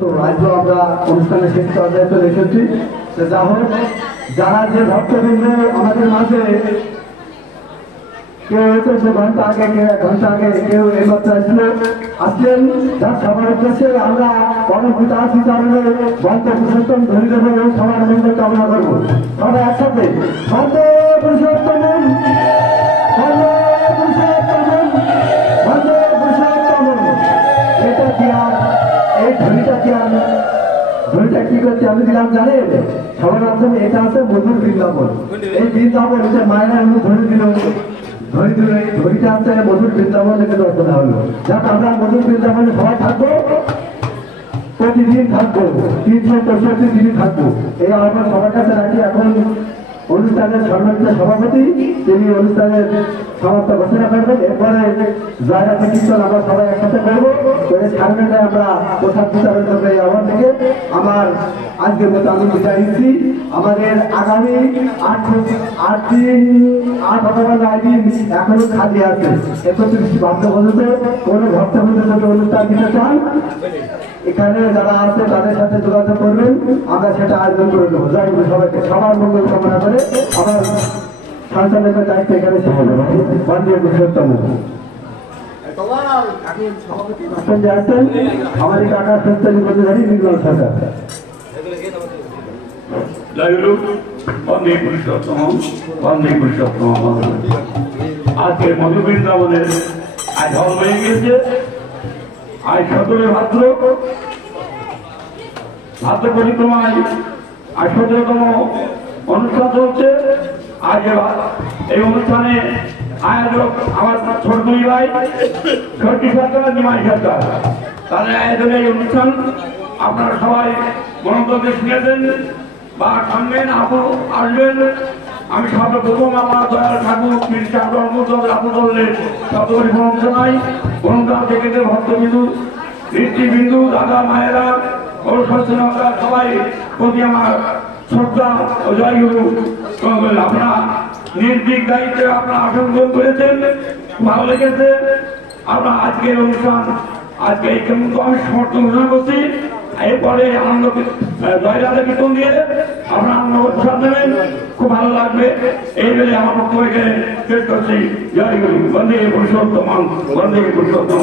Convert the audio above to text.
তো আজ আমরা অনুষ্ঠানের শেষ পর্যায়ে চলে এসেছি। যা হোক, যারা যে ভক্তবৃন্দ আমাদের মাঝে কেউ এসেছে ঘন্টা আগে, কেউ 1 ঘন্টা আগে, কেউ এইমাত্র আসলেন, যার সবার উদ্দেশ্যে আমরা পরমপিতা শ্রীচরণে বন্ধ পুরুষোত্তম ধরে দেবো এবং সবার মঙ্গল কামনা করবো। সবাই একসাথে বন্দে পুরুষোত্তম, বন্দে পুরুষোত্তম, বন্দে পুরুষোত্তম। এটা কি আর এই ধ্বনিটা কি করছে আমি দিলাম জানেন? সবার আছেন, এটা আছে মধুর বৃন্দাবন। এই বৃন্দাবন হচ্ছে মায়েরা এমন ধ্বনি দিল, ধ্বনিটা আছে মধুর বৃন্দাবন থেকে দর্শন হলো। যাক, আমরা মধুর বৃন্দাবনে সবাই থাকবো, প্রতিদিন থাকবো, 365 দিনই থাকবো। এই আমরা সবার কাছে রাখি। এখন অনুষ্ঠানের সম্মানিত সভাপতি তিনি অনুষ্ঠানের সমাপ্ত ঘোষণা করবেন। এরপরে জয়রাতে কীর্তন আমরা সবাই একসাথে করবো। সামনে আমরা প্রসাদ বিতরণ করবো। এই আবার থেকে আমার আজকের মতো আমি বিদায় নিচ্ছি। আমাদের আগামী 8 দিন 8 অথবা 9 দিন এখনো খালি আছে। 31 ভাদ্র পর্যন্ত কোনো ভক্তবৃন্দ যদি অনুষ্ঠান দিতে চান, এখানে যারা আছে তাদের সাথে যোগাযোগ করবেন, আমরা সেটা আয়োজন করে দেবো। যাই হোক, সবাইকে সবার মঙ্গল কামনা করে আমার সঞ্চালকের দায়িত্ব এখানে শেষ হলো। বন্দে পুরুষোত্তম। আমাদের কাকা সত্যানী প্রতিধারী নির্মল সরকার। বন্দে পুরুষোত্তম, বন্দে পুরুষোত্তম। আজকে মধু বৃন্দাবনের আজ হল হয়ে গিয়েছে। আজ 17 ভাদ্র পরিক্রমায় আজ 17তম অনুষ্ঠান চলছে। আজ এই অনুষ্ঠানে আয়োজক আমার ছোট দুই ভাই, ছোট্টি সরকার, নিমাই সরকার। তাদের আয়োজনে এই অনুষ্ঠান আপনারা সবাই মনোযোগে শুনেছেন বা শুনবেন, আসবেন। আমি সর্বপ্রথম আমার দয়াল ঠাকুর আপনাদের শতকরি প্রণাম জানাই। প্রণাম থেকে ভক্তবিন্দু, দৃষ্টিবিন্দু, দাদা মায়েরা ও সচেতনতা সবাই প্রতি আমার শ্রদ্ধা ও জয়গুরু। আপনারা নির্দিক দায়িত্বে আপনারা আসন গ্রহণ করেছেন, ভালো লেগেছে। আপনার আজকের অনুষ্ঠান আজকে এই কেমন আমি সমর্থন ঘোষণা করছি। এরপরে আনন্দ জয়রাধা কীর্তন দিয়ে আপনারা আনন্দ প্রসাদ দেবেন, খুব ভালো লাগবে। এই বলে আমার পক্ষ থেকে শেষ করছি। জয় গুরু। বন্দে পুরুষোত্তম, বন্দে পুরুষোত্তম।